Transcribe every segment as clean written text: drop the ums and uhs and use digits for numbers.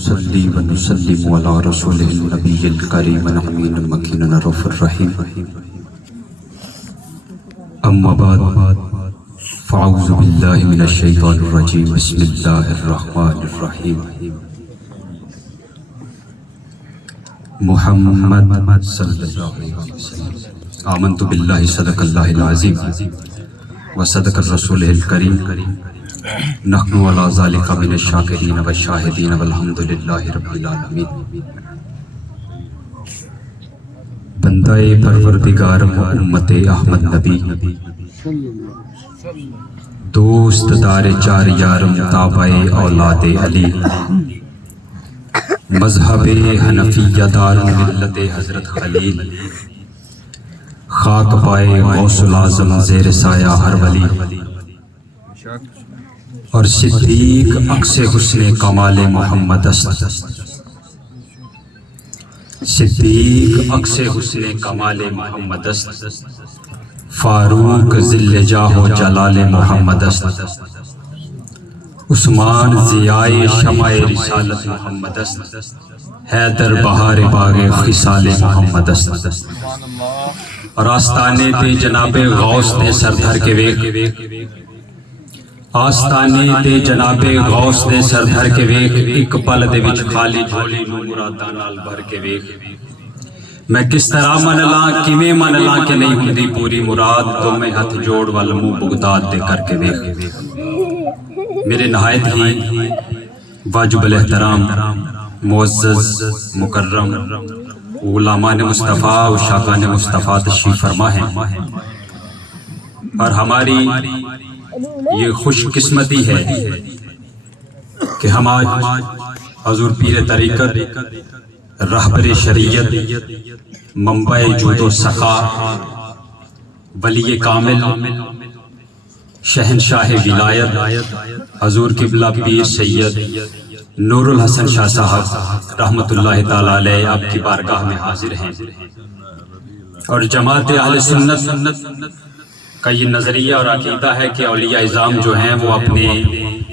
ونصلي ونسلم على رسوله النبي الكريم الأمين المكين الرؤوف الرحيم أما بعد فأعوذ بالله من الشيطان الرجيم بسم الله الرحمن الرحيم محمد صلی اللہ علیہ وسلم آمنت باللہ صدق اللہ العظیم وصدق الرسول الکریم نحن علی ذالک من الشاکرین والشاہدین والحمد للہ رب العالمین۔ بندہ پروردگار امت احمد نبی دوست دار چار یارم تابع اولاد علی مذہب حنفیہ دار ملت حضرت خلیل خاک پائے غوث العظم زیر سایہ ہر ولی اور صدیق عکس حسن کمال محمد است صدیق عکس حسن کمال محمد است فاروق ذل جاہ و جلال محمد است عثمان ضیاء شمع رسالت محمد است حیدر بہار باغ خصال محمد است اور آستانے تے جناب غوث دے سردھر کے ویک آستانے تے جناب غوث دے سردھر کے ویک ایک پل دے وچ خالی جھولی نو مراداں نال بھر کے ویک میں کس طرح من لاں کیویں من لاں کہ نہیں ہوندی پوری مراد تو میں ہاتھ جوڑ ول منہ بغداد دے کر کے ویک۔ میرے نہایت ہی واجب الاحترام معزز مکرم غلامان مصطفیٰ و شاگان مصطفیٰ تشریف فرما ہیں اور ہماری یہ خوش قسمتی ہے کہ ہم آج حضور پیر طریقت رہبر شریعت منبع جود و سخا ولی کامل شہنشاہ ولایت حضور قبلہ پیر سید نور الحسن شاہ صاحب رحمت اللہ تعالیٰ علیہ آپ کی بارگاہ میں حاضر ہیں اور جماعت اہل سنت کا یہ نظریہ اور عقیدہ ہے کہ اولیاء اعظام جو ہیں وہ اپنے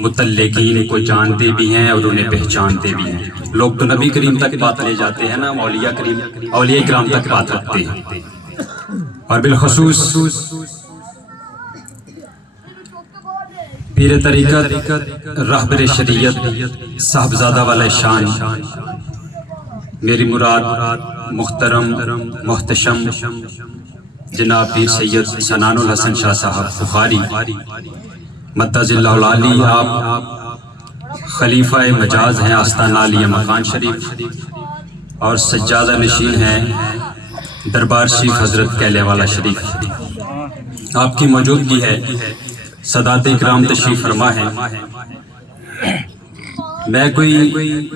متعلقین کو جانتے بھی ہیں اور انہیں پہچانتے بھی ہیں۔ لوگ تو نبی کریم تک بات لے جاتے ہیں نا، اولیاء کرام تک بات رکھتے ہیں اور بالخصوص پیر طریقت رہبر شریعت صاحبزادہ والا شان میری مراد محترم محتشم جناب پیر سید سنان الحسن شاہ صاحب بخاری مدظ اللہ العالی، آپ خلیفہ مجاز ہیں آستانہ علیہ مکان شریف اور سجادہ نشین ہیں دربار شریف حضرت کیلے والا شریف۔ آپ کی موجودگی ہے، سادات اکرام تشریف فرما ہے۔ میں کوئی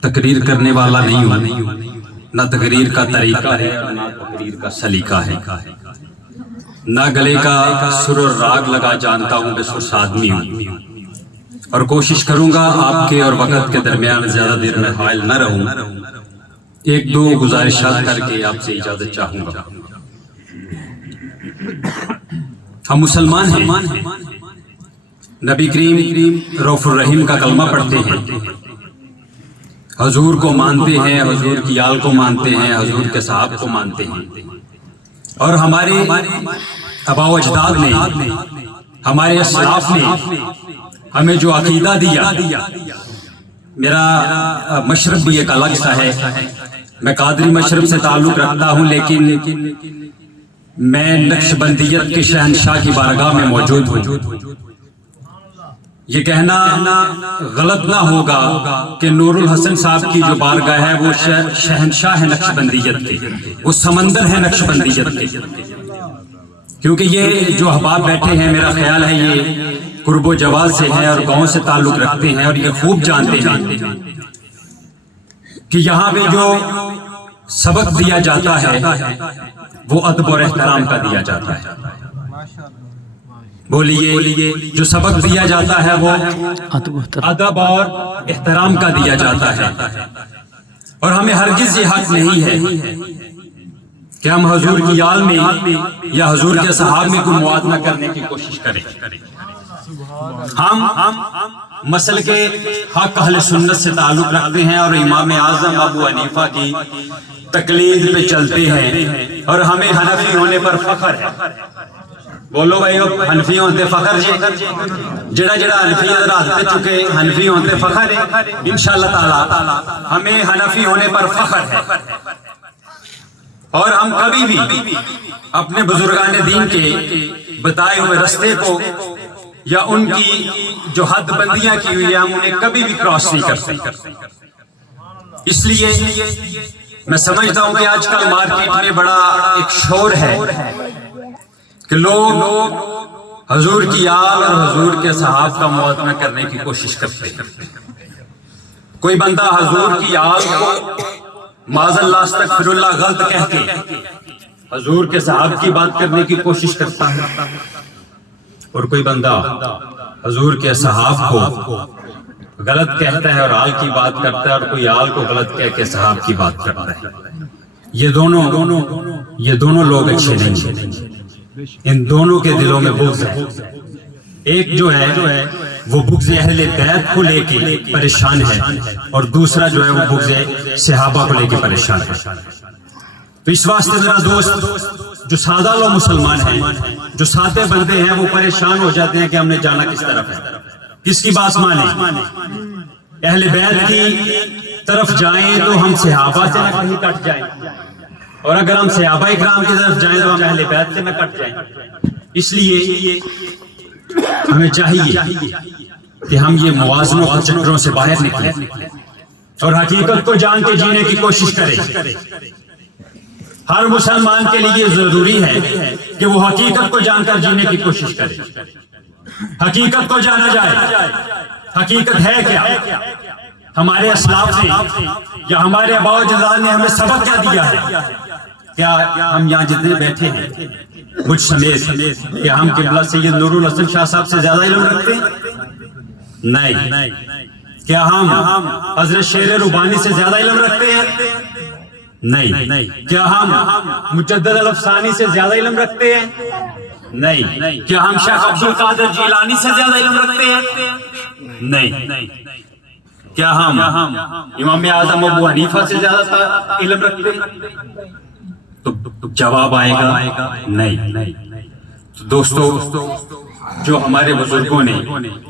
تقریر کرنے والا نہیں ہوں، نہ تقریر کا طریقہ ہے نہ تقریر کا سلیقہ ہے، نہ گلے کا سر اور راگ لگا جانتا ہوں، بس اس آدمی ہوں اور کوشش کروں گا آپ کے اور وقت کے درمیان زیادہ دیر میں حائل نہ رہوں۔ ایک دو گزارشات کر کے آپ سے اجازت چاہوں گا۔ ہم مسلمان ہیں، نبی کریم رؤوف الرحیم کا کلمہ پڑھتے ہیں، حضور کو مانتے ہیں، حضور کی آل کو مانتے ہیں، حضور کے صحاب کو مانتے ہیں اور ہمارے آباء و اجداد نے، ہمارے اسلاف نے ہمیں جو عقیدہ دیا، میرا مشرب بھی ایک الگ سا ہے، میں قادری مشرب سے تعلق رکھتا ہوں لیکن میں نقش بندیت کے شہنشاہ کی بارگاہ میں موجود ہوں۔ یہ کہنا غلط نہ ہوگا کہ نور الحسن صاحب کی جو بارگاہ ہے وہ شہنشاہ ہے نقش بندیت کے، وہ سمندر ہے نقش بندیت کے، کیونکہ یہ جو احباب بیٹھے ہیں میرا خیال ہے یہ قرب و جواز سے ہیں اور گاؤں سے تعلق رکھتے ہیں اور یہ خوب جانتے ہیں کہ یہاں پہ جو سبق دیا جاتا ہے وہ ادب اور احترام کا دیا جاتا ہے۔ بولیے، جو سبق دیا جاتا ہے وہ ادب اور احترام کا دیا جاتا ہے اور ہمیں ہرگز یہ حق نہیں ہے کہ ہم حضور کی آل میں یا حضور کے صحاب میں کوئی موازنہ کرنے کی کوشش کریں۔ ہم مسل کے حق اہل سنت سے تعلق رکھتے ہیں اور امام اعظم ابو حنیفہ کی تقلید پہ چلتے ہیں اور ہمیں حنفی ہونے پر فخر ہے. بولو بھائی حنفی ہوتے فخر جی جڑا جڑا حنفی حضرات پہ چکے حنفی ہوتے فخر ہے. انشاءاللہ تعالی ہمیں حنفی ہونے پر فخر ہے اور ہم کبھی بھی اپنے بزرگان دین کے بتائے ہوئے رستے کو یا ان کی جو حد بندیاں کی ہوئی ہیں ہم انہیں کبھی بھی کراس نہیں کرتے. اس لیے میں سمجھتا ہوں کہ آج کل مارکیٹ میں بڑا ایک شور ہے کہ لوگ حضور کی آل اور حضور کے صحاب کا موازنہ کرنے کی کوشش کرتے ہیں. کوئی بندہ حضور کی آل کو معاذ اللہ استغفر اللہ غلط کہہ کے حضور کے صحاب کی بات کرنے کی کوشش کرتا ہے اور کوئی بندہ حضور کے صحاب کو غلط کہتا ہے اور آل کی بات کرتا ہے اور کوئی آل کو غلط کہہ کے صحاب کی بات کرتا ہے. یہ دونوں لوگ اچھے نہیں ہیں. ان دونوں کے دلوں میں بغض ہے. ایک جو ہے وہ بغض اہل بیت کو لے کے پریشان ہے اور دوسرا جو ہے وہ بغض صحابہ کو لے کے پریشان ہے. تو اس واسطے میرا دوست جو سادہ لوگ مسلمان ہیں جو سادے بندے ہیں وہ پریشان ہو جاتے ہیں کہ ہم نے جانا کس طرف ہے, کس کی بات مانیں. اہل بیت کی طرف جائیں تو ہم صحابہ سے نہ کہیں کٹ جائیں اور اگر ہم صحابہ اکرام کی طرف جائیں تو ہم اہل بیت سے نہ کٹ جائیں. اس لیے ہمیں چاہیے کہ ہم یہ موازنوں کے چکروں سے باہر نکلیں اور حقیقت کو جان کے جینے کی کوشش کریں. ہر مسلمان کے لیے ضروری ہے کہ وہ حقیقت کو جان کر جینے کی کوشش کرے. حقیقت کو جانا جائے. حقیقت ہے کیا؟ ہمارے اسلاف نے یا ہمارے آباء و اجداد نے ہمیں سبق کیا دیا ہے؟ کیا ہم یہاں جتنے بیٹھے ہیں مجھ سمیت کیا ہم قبلہ سید نور الحسن شاہ صاحب سے زیادہ علم رکھتے ہیں؟ نہیں. کیا ہم حضرت شیر ربانی سے زیادہ علم رکھتے ہیں؟ نہیں. کیا ہم مجدد الافسانی سے زیادہ علم رکھتے ہیں؟ نہیں. کیا ہم شیخ عبد القادر جیلانی سے زیادہ علم رکھتے ہیں؟ نہیں. کیا ہم امام اعظم ابو حنیفہ سے زیادہ علم رکھتے ہیں؟ تو جواب آئے گا نہیں. تو دوستو جو ہمارے بزرگوں نے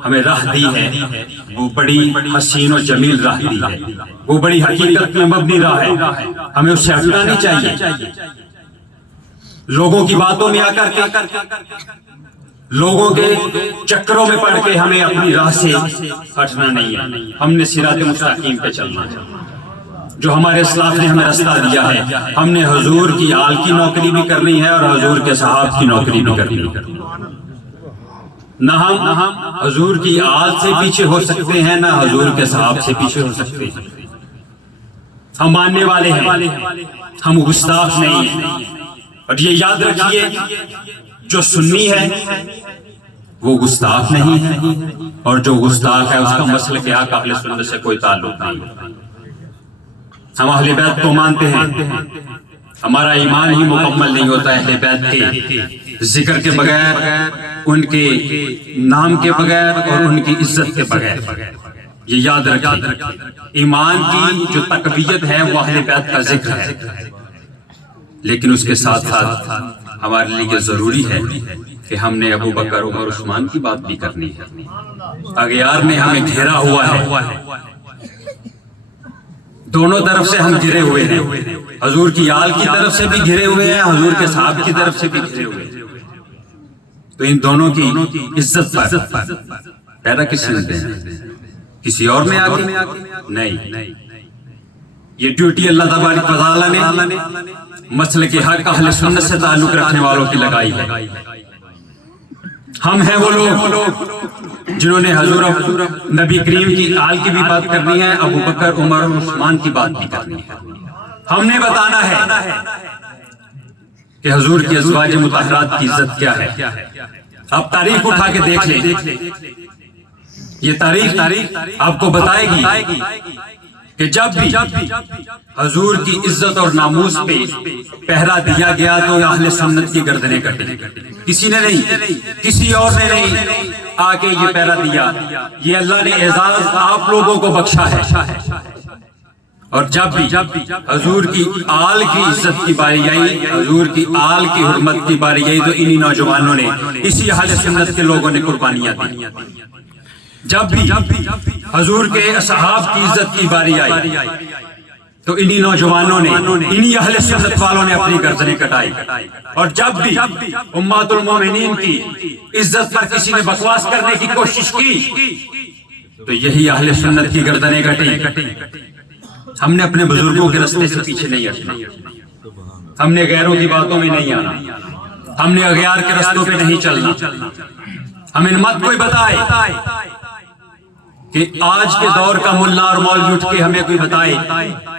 ہمیں راہ دی ہے وہ بڑی حسین و جمیل راہ دی ہے, وہ بڑی حقیقت میں مبنی راہ ہے. ہمیں اس سے ہٹنا نہیں چاہیے. لوگوں کی باتوں میں آ کر کے لوگوں کے چکروں میں پڑ کے ہمیں اپنی راہ سے ہٹنا نہیں ہے. ہم نے صراط مستقیم پہ چلنا ہے. جو ہمارے اسلاف نے ہمیں راستہ دیا ہے ہم نے حضور کی آل کی نوکری بھی کرنی ہے اور حضور کے صحاب کی نوکری بھی کرنی ہے. نہ ہم حضور کی آل سے پیچھے ہو سکتے ہیں نہ حضور کے صحاب سے پیچھے ہو سکتے ہیں. ہم ماننے والے ہیں, ہم گستاخ نہیں ہیں. اور یہ یاد رکھیے جو سنی ہے وہ گستاخ نہیں ہے اور جو گستاخ ہے اس کا مسلک حق اہل سنت سے کوئی تعلق نہیں. ہم اہل بیت کو مانتے ہیں, ہمارا ایمان ہی مکمل نہیں ہوتا اہل بیت کے ذکر کے بغیر, ان کے نام کے بغیر اور ان کی عزت کے بغیر. یہ یاد رکھیں ایمان کی جو تقویت ہے وہ اہل بیت کا ذکر ہے, لیکن اس کے ساتھ ساتھ ہمارے لیے ضروری ہے کہ ہم نے ابو بکر عمر عثمان کی بات بھی کرنی ہے. اغیار نے ہمیں گھیرا ہوا ہے, دونوں طرف سے ہم گھرے ہوئے ہیں. حضور کی آل کی طرف سے بھی گھرے ہوئے ہیں, حضور کے صحاب کی طرف سے بھی گھرے ہوئے ہیں. تو ان دونوں کی عزت پر پیدا کس نے دیا؟ کسی اور نے آگے نہیں. یہ ڈیوٹی اللہ تبارک و تعالی نے مسلک حق اہل سنت سے تعلق رکھنے والوں کی لگائی ہے. ہم ہیں وہ لوگ جنہوں نے حضور نبی کریم کی آل کی بھی بات کرنی ہے, ابو بکر عمر اور عثمان کی بات بھی کرنی ہے. ہم نے بتانا ہے کہ حضور کی ازواج مطہرات کی عزت کیا ہے. آپ تاریخ اٹھا کے دیکھ لیں, یہ تاریخ آپ کو بتائے گی کہ جب بھی حضور کی عزت اور ناموس پہ پہرا دیا گیا تو اہل سنت کی گردنیں کٹیں. کسی نے نہیں, کسی اور نے نہیں. آ کے یہ پہرا دیا، یہ اللہ نے اعزاز آپ لوگوں کو بخشا ہے۔ اور جب بھی حضور کی آل کی عزت کی باری آئی، حضور کی آل کی حرمت کی باری آئی، تو انہی نوجوانوں نے، اسی اہل سنت کے لوگوں نے قربانیاں دی۔ جب بھی حضور کے اصحاب کی عزت کی باری آئی تو انہی نوجوانوں نے، انہی اہل سنت والوں نے اپنی گردنیں کٹائی۔ اور جب بھی امت المومنین کی عزت پر کسی نے بکواس کرنے کی کوشش کی تو یہی اہل سنت کی گردنیں کٹی۔ ہم نے اپنے بزرگوں کے راستے سے پیچھے نہیں ہٹنا، ہم نے غیروں کی باتوں میں نہیں آنا، ہم نے اغیار کے رستوں پہ نہیں چلنا۔ ہمیں مت کوئی بتائے کہ آج کے دور کا ملا اور مولوی اٹھ کے ہمیں کوئی بتائے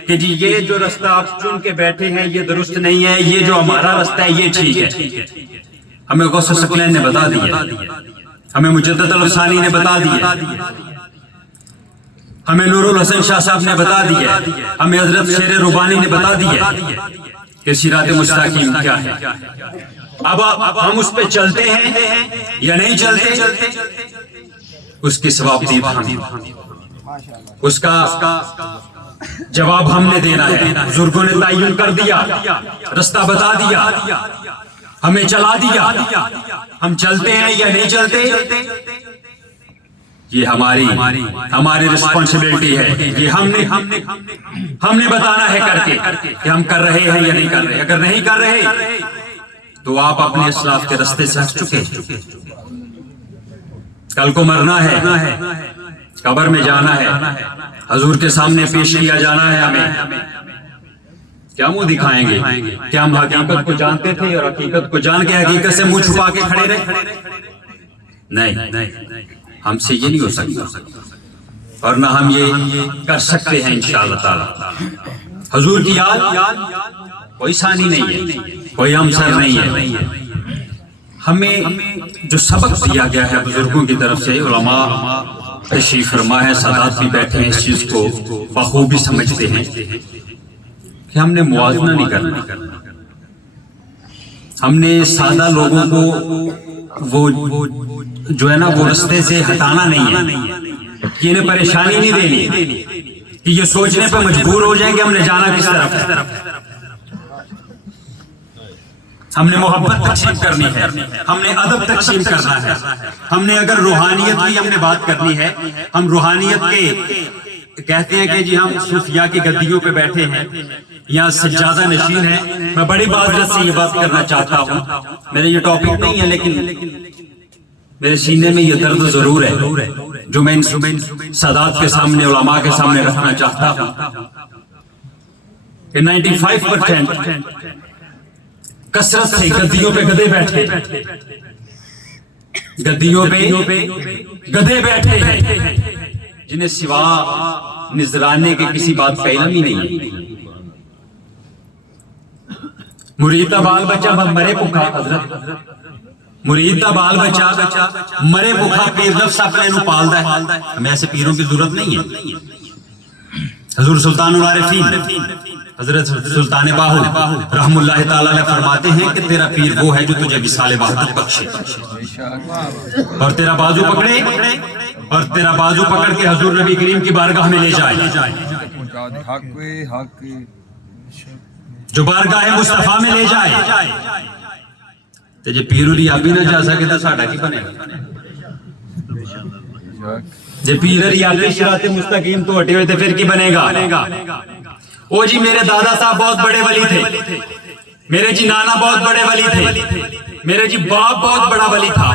کہ جی یہ جو رستہ آپ چن کے بیٹھے ہیں یہ درست نہیں ہے، یہ جو ہمارا رستہ ہے یہ ٹھیک ہے۔ ہمیں غوث ثقلین نے بتا دیا، ہمیں مجدد الفسانی نے بتا دیا، ہمیں نور الحسن شاہ صاحب نے بتا دیا، ہمیں حضرت شیر ربانی نے بتا دیا کہ صراط مستقیم کیا ہے۔ اب ہم اس پہ چلتے ہیں یا نہیں چلتے، اس کی ثواب دید ہم، اس کا جواب ہم نے دینا ہے۔ بزرگوں نے تعین کر دیا، رستہ بتا دیا، ہمیں چلا دیا، ہم چلتے ہیں یا نہیں چلتے، یہ ہماری رسپانسبلٹی ہے۔ یہ ہم نے بتانا ہے کر کے کہ ہم کر رہے ہیں یا نہیں کر رہے۔ اگر نہیں کر رہے تو آپ اپنے اسلاف کے رستے سے ہٹ چکے۔ کل کو مرنا ہے، قبر میں جانا ہے، حضور کے سامنے پیش کیا جانا ہے ہمیں۔ کیا منہ دکھائیں گے؟ کیا ہم حقیقت کو جانتے تھے اور حقیقت کو جان کے حقیقت سے منہ چھپا کے کھڑے رہے؟ نہیں، ہم سے یہ نہیں ہو سکتا اور نہ ہم یہ کر سکتے ہیں انشاءاللہ تعالی۔ حضور کی یاد کوئی ثانی نہیں ہے، کوئی ہمسر نہیں ہے۔ ہمیں جو سبق دیا گیا ہے بزرگوں کی طرف سے، علماء تشریف فرما ہے، سادات بھی بیٹھے ہیں، اس چیز کو بخوبی سمجھتے ہیں کہ ہم نے موازنہ نہیں کرنا، ہم نے سادہ لوگوں کو وہ جو ہے نا وہ رستے سے ہٹانا نہیں ہے، کہ انہیں پریشانی نہیں دینی کہ یہ سوچنے پہ مجبور ہو جائیں کہ ہم نے جانا کس طرف ہے۔ ہم نے محبت تقسیم کرنی ہے، ہم نے ادب تقسیم کرنا ہے، ہم نے اگر روحانیت کی ہم نے بات کرنی ہے، ہم روحانیت کے کہتے ہیں کہ جی ہم صوفیاء کی گدیوں پہ بیٹھے ہیں یا سجادہ نشین ہیں۔ میں بڑی معذرت سے یہ بات کرنا چاہتا ہوں، میرے یہ ٹاپک نہیں ہے لیکن میرے سینے میں یہ درد ضرور ہے جو میں سادات کے سامنے، علماء کے سامنے رکھنا چاہتا ہوں کہ 95% کثرت سے گدیوں پہ گدے بیٹھے، گدیوں پہ گدے بیٹھے ہیں جنہیں سوا نذرانے کے کسی بات کا علم ہی نہیں ہے۔ مرید دا بال بچہ مرے بھوکا، حضرت مرید دا بال بچہ مرے بھوکا، پیر لفظ اپنے نو پالدا ہے۔ ہمیں ایسے پیروں کی ضرورت نہیں ہے۔ حضور سلطان العارفین حضرت سلطان باہو رحم اللہ تعالیٰ علیہ فرماتے ہیں کہ تیرا پیر وہ ہے جو تجھے وصال وحدت بخشے اور تیرا بازو پکڑ کے حضور نبی کریم کی بارگاہ میں لے جائے، جو بارگاہ مصطفیٰ میں لے جائے۔ تو جے پیر علی آپ بھی نہ جا سکے تو ساڈا کی بنے گا؟ جے پیر علی آپ صراط مستقیم تو ہٹے ہوئے تھے پھر کی بنے گا؟ او جی میرے دادا صاحب بہت بڑے ولی تھے، میرے جی نانا بہت بڑے ولی تھے، میرے جی باپ بہت بڑا ولی تھا۔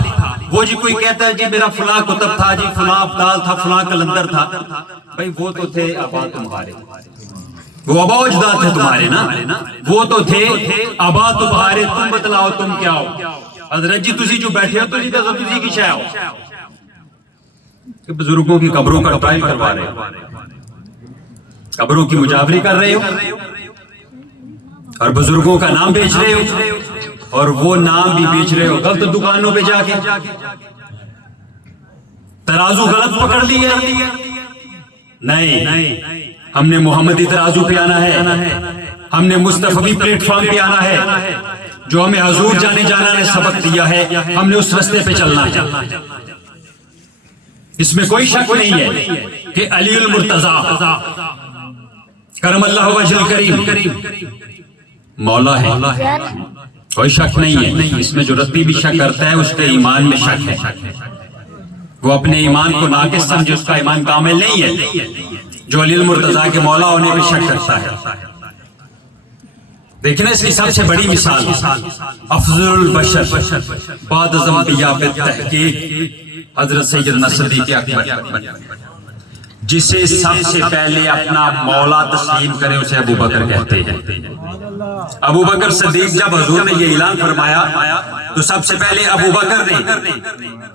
وہ جی کوئی کہتا ہے جی میرا فلاں کتب تھا، جی فلاں ابدال تھا، فلاں کلندر تھا۔ بھائی وہ تو تھے آبا تمہارے، وہ آبا اجداد تھے تمہارے نا، وہ تو تھے آبا تمہارے، تم بتلاؤ تم کیا ہو؟ حضرت جی تسی جو بیٹھے ہو تسی تو تسی کی شے ہو کہ بزرگوں کی قبروں کا ٹرائل کروا رہے ہو، قبروں کی مجاوری کر رہے ہو اور بزرگوں کا نام بیچ رہے ہو، اور وہ نام بھی بیچ رہے ہو غلط دکانوں پہ جا کے۔ ترازو غلط پکڑ لی ہے؟ نہیں، ہم نے محمدی ترازو پہ آنا ہے، ہم نے مصطفی پلیٹ فارم پہ آنا ہے، جو ہمیں حضور جانے جانا نے سبق دیا ہے، ہم نے اس رستے پہ چلنا ہے۔ اس میں کوئی شک نہیں ہے کہ علی المرتضیٰ کرم اللہ وجہ الکریم مولا ہے، کوئی شک نہیں ہے۔ اس میں جو رتی بھی شک کرتا ہے اس کے ایمان میں شک ہے، وہ اپنے ایمان کو ناقص سمجھے، اس کا ایمان کامل نہیں ہے جو علی المرتضیٰ کے مولا ہونے پہ شک کرتا ہے۔ دیکھیں اس کی سب سے بڑی مثال افضل البشر بعد از انبیاء پہ تحقیق حضرت سیدنا صدیق اکبر، جسے سب سے پہلے اپنا مولا تسلیم کرے اسے ابو بکر کہتے ہیں۔ ابو بکر صدیق جب حضور نے یہ اعلان فرمایا تو سب سے پہلے ابو بکر نے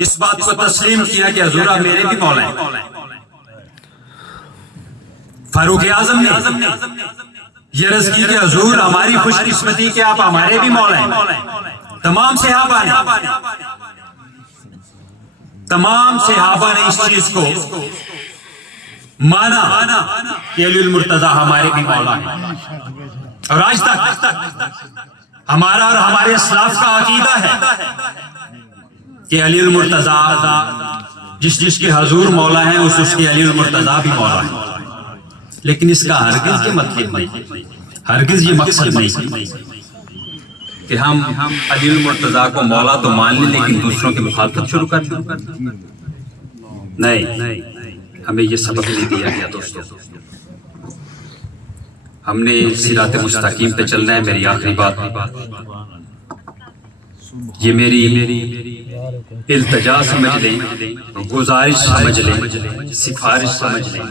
اس بات کو تسلیم کیا کہ حضور آپ میرے بھی مولا ہیں۔ فاروق اعظم نے یہ عرض کی کہ حضور ہماری خوش قسمتی کہ آپ ہمارے بھی مولا ہیں۔ تمام صحابہ نے اس چیز کو مانا کہ علی المرتضیٰ ہمارے بھی مولا ہیں، اور آج تک ہمارا اور ہمارے اسلاف کا عقیدہ ہے کہ علی المرتضیٰ جس کے حضور مولا ہیں اس کے علی المرتضیٰ بھی مولا ہیں۔ لیکن اس کا ہرگز یہ مطلب نہیں، ہرگز یہ مقصد نہیں کہ ہم علی المرتضیٰ کو مولا تو مان لیں لیکن دوسروں کی مخالفت شروع کر دیں۔ نہیں، ہمیں یہ سبق نہیں دیا گیا دوستوں، ہم نے صراط مستقیم پہ چلنا ہے۔ میری آخری بات، یہ میری التجا سمجھ لیں، گزارش سمجھ لیں، سفارش سمجھ لیں۔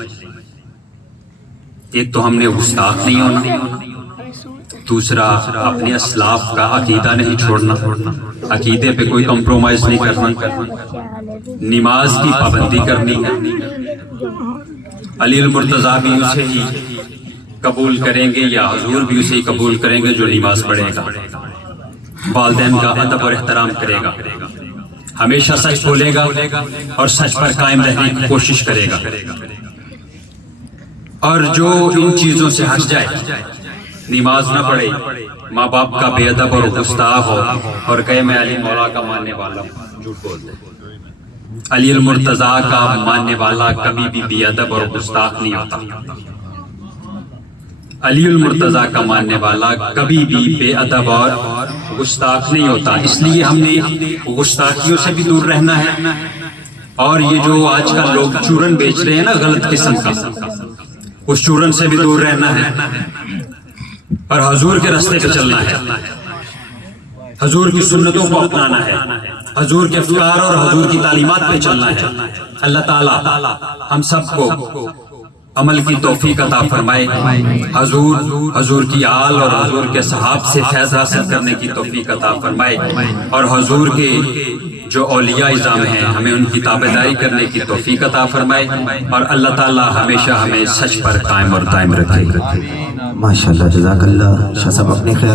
ایک تو ہم نے گستاخ نہیں ہونا، دوسرا اپنے اسلاف کا عقیدہ نہیں چھوڑنا، عقیدے پہ کوئی کمپرومائز نہیں کرنا، نماز کی پابندی کرنی ہے۔ علی المرتضیٰ بھی اسے ہی قبول کریں گے یا حضور بھی اسے ہی قبول کریں گے جو نماز پڑھے گا، والدین کا ادب اور احترام کرے گا، ہمیشہ سچ بولے گا اور سچ پر قائم رہنے کی کوشش کرے گا، اور جو ان چیزوں سے ہٹ جائے، نماز نہ پڑھے، ماں باپ کا بے ادب اور گستاخ ہو اور کہے میں علی مولا کا ماننے والا ہوں، جھوٹ بولتے ہیں۔ علی المرتضیٰ کا ماننے والا کبھی بھی بے ادب اور گستاخ نہیں ہوتا، علی المرتضیٰ کا ماننے والا کبھی بھی بے ادب اور گستاخ نہیں ہوتا۔ اس لیے ہم نے گستاخیوں سے بھی دور رہنا ہے، اور یہ جو آج کل لوگ چورن بیچ رہے ہیں نا غلط قسم کا، اس چورن سے بھی دور رہنا ہے اور حضور کے راستے پہ چلنا ہے، حضور کی سنتوں کو اپنانا ہے، حضور کے افکار اور حضور کی تعلیمات پہ چلنا ہے۔ اللہ تعالیٰ ہم سب کو عمل کی توفیق عطا فرمائے، حضور کی آل اور حضور کے صحاب سے فیض حاصل کرنے کی توفیق عطا فرمائے، اور حضور کے جو اولیاء اعظام ہیں ہمیں ان کی تابعداری کرنے کی توفیق عطا فرمائے، اور اللہ تعالیٰ ہمیشہ ہمیں سچ پر قائم اور دائم رکھے۔ ماشاءاللہ، جزاک اللہ شاہ صاحب، اپنے خیال